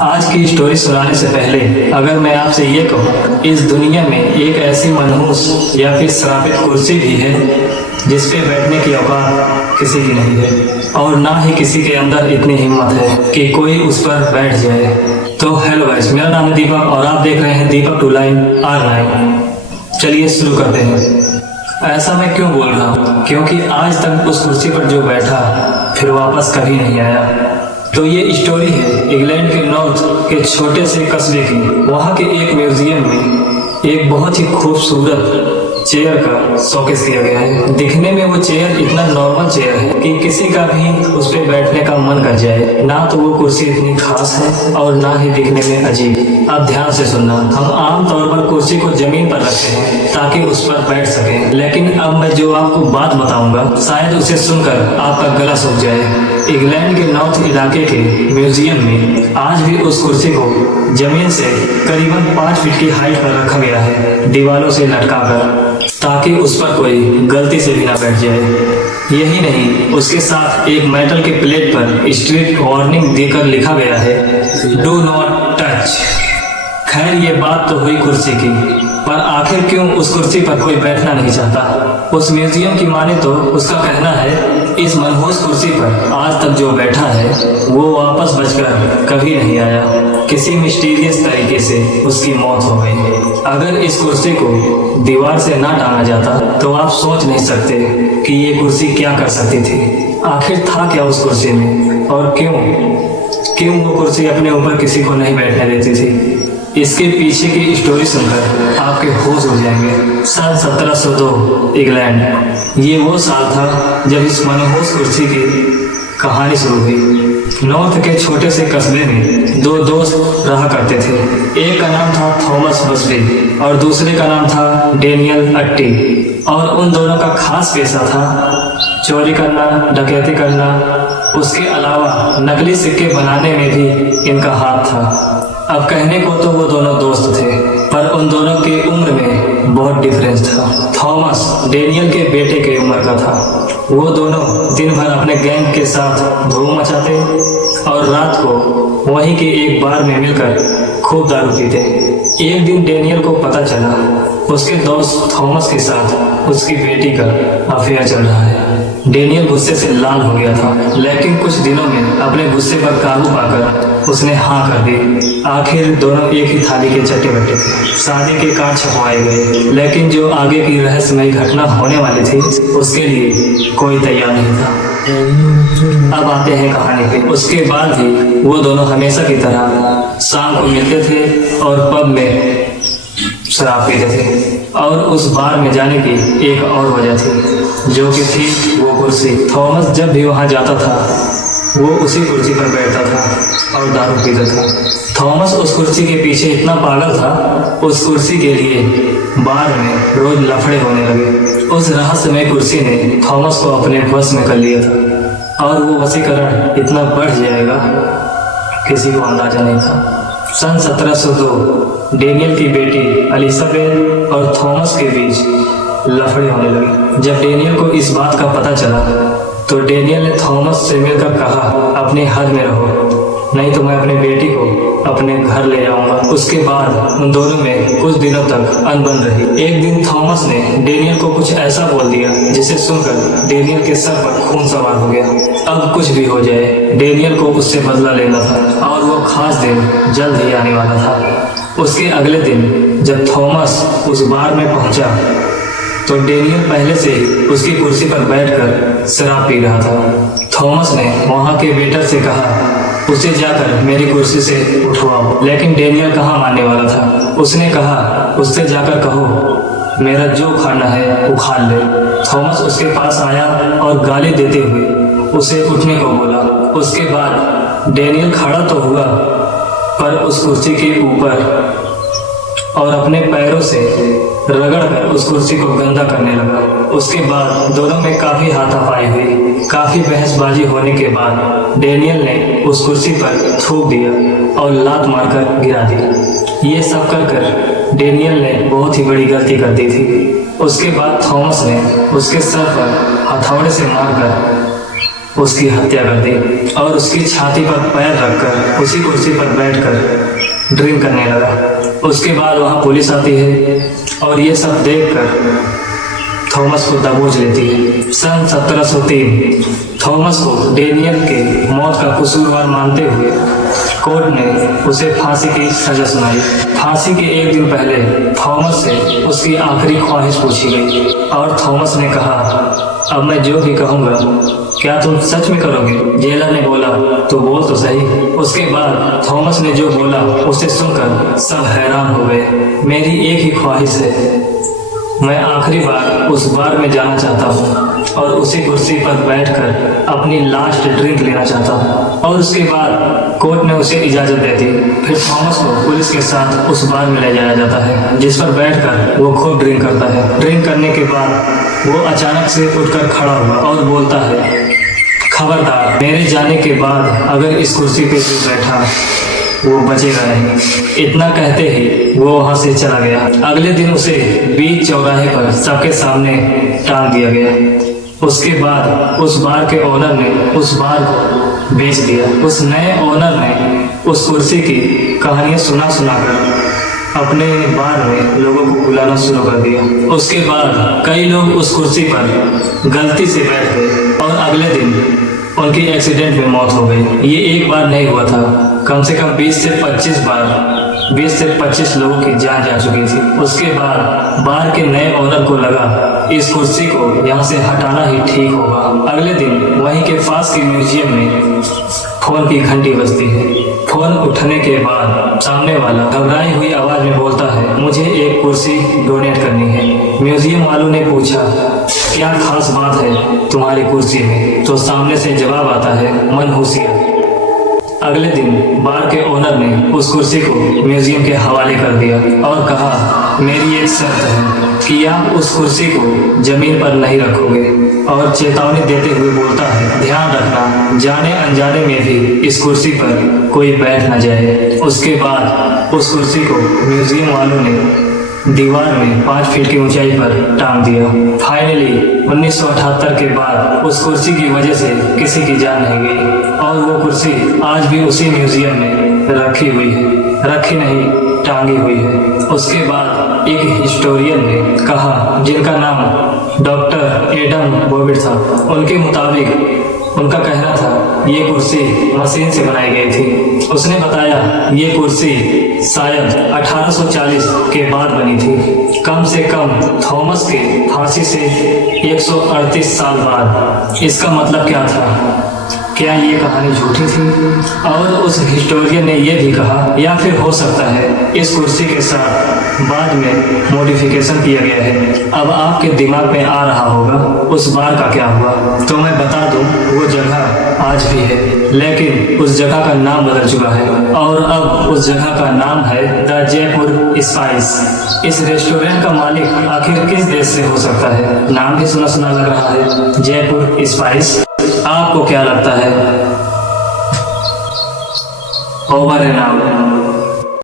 आज की स्टोरी सुनाने से पहले अगर मैं आपसे ये कहूँ, इस दुनिया में एक ऐसी मनहूस या फिर श्रापित कुर्सी भी है जिस पे बैठने की औकात किसी की नहीं है, और ना ही किसी के अंदर इतनी हिम्मत है कि कोई उस पर बैठ जाए। तो हेलो गाइस, मेरा नाम है दीपक और आप देख रहे हैं दीपक टू लाइन R9। चलिए शुरू करते हैं। ऐसा मैं क्यों बोल रहा हूँ? क्योंकि आज तक उस कुर्सी पर जो बैठा फिर वापस कभी नहीं आया। तो ये स्टोरी है इंग्लैंड के नॉर्थ के छोटे से कस्बे की। वहाँ के एक म्यूजियम में एक बहुत ही खूबसूरत चेयर का शोकेस किया गया है। दिखने में वो चेयर इतना नॉर्मल चेयर है कि किसी का भी उस पर बैठने का मन कर जाए। ना तो वो कुर्सी इतनी खास है और ना ही दिखने में अजीब। अब ध्यान से सुनना, हम आम तौर पर कुर्सी को जमीन पर रखते हैं ताकि उस पर बैठ सकें, लेकिन अब मैं जो आपको बात बताऊंगा शायद उसे सुनकर आपका गला सूख जाए। इंग्लैंड के नॉर्थ इलाके के म्यूजियम में आज भी उस कुर्सी को जमीन से करीबन 5 फीट की हाइट पर रखा गया है, दीवारों से लटकाकर, ताकि उस पर कोई गलती से भी ना बैठ जाए। यही नहीं, उसके साथ एक मेटल के प्लेट पर स्ट्रिक्ट वार्निंग देकर लिखा गया है, डू नॉट टच। खैर ये बात तो हुई कुर्सी की, पर आखिर क्यों उस कुर्सी पर कोई बैठना नहीं चाहता? उस म्यूजियम की माने तो उसका कहना है इस मनहूस कुर्सी पर आज तक जो बैठा है वो वापस बचकर कभी नहीं आया। किसी मिस्टीरियस तरीके से उसकी मौत हो गई। अगर इस कुर्सी को दीवार से ना टांगा जाता तो आप सोच नहीं सकते कि ये कुर्सी क्या कर सकती थी। आखिर था क्या उस कुर्सी में, और क्यों वो कुर्सी अपने ऊपर किसी को नहीं बैठने देती थी? इसके पीछे की स्टोरी सुनकर आपके होश हो जाएंगे। सन 1702 इंग्लैंड, ये वो साल था जब इस मनहूस कुर्सी की कहानी शुरू हुई। नॉर्थ के छोटे से कस्बे में 2 दोस्त रहा करते थे। एक का नाम था थॉमस बसबी और दूसरे का नाम था डेनियल अट्टी। और उन दोनों का खास पेशा था चोरी करना, डकैती करना। उसके अलावा नकली सिक्के बनाने में भी इनका हाथ था। अब कहने को तो वो दोनों दोस्त थे, पर उन दोनों की उम्र में बहुत डिफरेंस था। थॉमस डेनियल के बेटे के उम्र का था। वो दोनों दिन भर अपने गैंग के साथ धूम मचाते और रात को वहीं के एक बार में मिलकर खूब दारू पीते। एक दिन डेनियल को पता चला उसके दोस्त थॉमस के साथ उसकी बेटी का अफेयर चल रहा है। डेनियल गुस्से से लाल हो गया था, लेकिन कुछ दिनों में अपने गुस्से पर काबू पाकर उसने हाँ कर दी। आखिर दोनों एक ही थाली के चट्टे बट्टे थे। शादी के कार्ड छपवाए गए, लेकिन जो आगे की रहस्यमयी घटना होने वाली थी उसके लिए कोई तैयार नहीं था। अब आते हैं कहानी पे। उसके बाद भी वो दोनों हमेशा की तरह शाम को मिलते थे और पब में शराब पीते थे। और उस बार में जाने की एक और वजह थी, जो कि थी वो कुर्सी। थॉमस जब भी वहाँ जाता था वो उसी कुर्सी पर बैठता था और दारू पीता था। थॉमस उस कुर्सी के पीछे इतना पागल था, उस कुर्सी के लिए बार में रोज लफड़े होने लगे। उस रहस्यमय कुर्सी ने थॉमस को अपने वश में कर लिया था, और वो वशीकरण इतना बढ़ जाएगा किसी को अंदाजा नहीं था। सन 1702 डेनियल की बेटी एलिजाबेथ और थॉमस के बीच लफड़े होने लगे। जब डेनियल को इस बात का पता चला तो डेनियल ने थॉमस से मिलकर कहा, अपने हद में रहो, नहीं तो मैं अपनी बेटी को अपने घर ले जाऊंगा। उसके बाद उन दोनों में कुछ दिनों तक अनबन रही। एक दिन थॉमस ने डेनियल को कुछ ऐसा बोल दिया जिसे सुनकर डेनियल के सर पर खून सवार हो गया। अब कुछ भी हो जाए, डेनियल को उससे बदला लेना था, और वो खास दिन जल्द ही आने वाला था। उसके अगले दिन जब थॉमस उस बार में पहुंचा तो डेनियल पहले से उसकी कुर्सी पर बैठकर शराब पी रहा था। थॉमस ने वहां के वेटर से कहा उसे जाकर मेरी कुर्सी से उठवाओ, लेकिन डेनियल कहाँ मानने वाला था। उसने कहा उससे जाकर कहो मेरा जो खाना है उखाड़ ले। थॉमस उसके पास आया और गाली देते हुए उसे उठने को बोला। उसके बाद डेनियल खड़ा तो हुआ, पर उस कुर्सी के ऊपर और अपने पैरों से रगड़कर उस कुर्सी को गंदा करने लगा। उसके बाद दोनों में काफी हाथापाई हुई। काफी बहसबाजी होने के बाद डेनियल ने उस कुर्सी पर थूक दिया और लात मारकर गिरा दी। ये सब कर डेनियल ने बहुत ही बड़ी गलती कर दी थी। उसके बाद थॉमस ने उसके सर पर हथौड़े से मारकर उसकी हत्या कर दी और उसकी छाती पर पैर रखकर उसी कुर्सी पर बैठकर ड्रिंक करने लगा। उसके बाद वहाँ पुलिस आती है और ये सब देखकर थॉमस को दबोच लेती है। सन 1703 थॉमस को डेनियल के मौत का कसूरवार मानते हुए कोर्ट ने उसे फांसी की सजा सुनाई। फांसी के एक दिन पहले थॉमस से उसकी आखिरी ख्वाहिश पूछी गई और थॉमस ने कहा, अब मैं जो भी कहूँगा क्या तुम सच में करोगे? जेलर ने बोला, तो बोल तो सही। उसके बाद थॉमस ने जो बोला उसे सुनकर सब हैरान हो गए। मेरी एक ही ख्वाहिश है, मैं आखिरी बार उस बार में जाना चाहता हूँ और उसी कुर्सी पर बैठकर अपनी लास्ट ड्रिंक लेना चाहता हूँ। और उसके बाद कोर्ट ने उसे इजाज़त दे दी। फिर थॉमस को पुलिस के साथ उस बार में ले जाया जाता है जिस पर बैठकर वो खूब ड्रिंक करता है। ड्रिंक करने के बाद वो अचानक से उठकर खड़ा हुआ और बोलता है, खबरदार, मेरे जाने के बाद अगर इस कुर्सी पे जो बैठा वो बचेगा नहीं। इतना कहते ही वो वहां से चला गया। अगले दिन उसे बीच चौराहे पर सबके सामने टांग दिया गया। उसके बाद उस बार के ओनर ने उस बार को बेच दिया। उस नए ओनर ने उस कुर्सी की कहानियां सुनाकर अपने बार में लोगों को बुलाना शुरू कर दिया। उसके बाद कई लोग उस कुर्सी पर गलती से बैठ गए और अगले दिन उनकी एक्सीडेंट में मौत हो गई। ये एक बार नहीं हुआ था, कम से कम 20 से 25 बार 20 से 25 लोगों की जान जा चुकी थी। उसके बाद बार के नए ओनर को लगा इस कुर्सी को यहाँ से हटाना ही ठीक होगा। अगले दिन वहीं के पास के म्यूजियम में फोन की घंटी बजती है। फोन उठने के बाद सामने वाला घबराई हुई आवाज में बोलता है, मुझे एक कुर्सी डोनेट करनी है। म्यूजियम वालों ने पूछा, क्या खास बात है तुम्हारी कुर्सी में? तो सामने से जवाब आता है, मनहूसियत। अगले दिन बार के ओनर ने उस कुर्सी को म्यूजियम के हवाले कर दिया और कहा, मेरी एक शर्त है कि आप उस कुर्सी को जमीन पर नहीं रखोगे। और चेतावनी देते हुए बोलता है, ध्यान रखना, जाने अनजाने में भी इस कुर्सी पर कोई बैठ न जाए। उसके बाद उस कुर्सी को म्यूजियम वालों ने दीवार में 5 फीट की ऊंचाई पर टांग दिया। फाइनली 1978 के बाद उस कुर्सी की वजह से किसी की जान नहीं गई और वो कुर्सी आज भी उसी म्यूजियम में रखी हुई है, रखी नहीं टांगी हुई है। उसके बाद एक हिस्टोरियन ने कहा, जिनका नाम डॉक्टर एडम बॉबिट था, उनके मुताबिक उनका कहना था ये कुर्सी मशीन से बनाई गई थी। उसने बताया ये कुर्सी शायद 1840 के बाद बनी थी, कम से कम थॉमस के फांसी से 138 साल बाद। इसका मतलब क्या था? क्या ये कहानी झूठी थी? और उस हिस्टोरियन ने यह भी कहा, या फिर हो सकता है इस कुर्सी के साथ बाद में मॉडिफिकेशन किया गया है। अब आपके दिमाग में आ रहा होगा उस बार का क्या हुआ। तो मैं बता दूं, वो जगह आज भी है, लेकिन उस जगह का नाम बदल चुका है और अब उस जगह का नाम है द जयपुर स्पाइस। इस रेस्टोरेंट का मालिक आखिर किस देश से हो सकता है? नाम भी सुना सुना लग रहा है, जयपुर स्पाइस। आपको क्या लगता है? Over and out.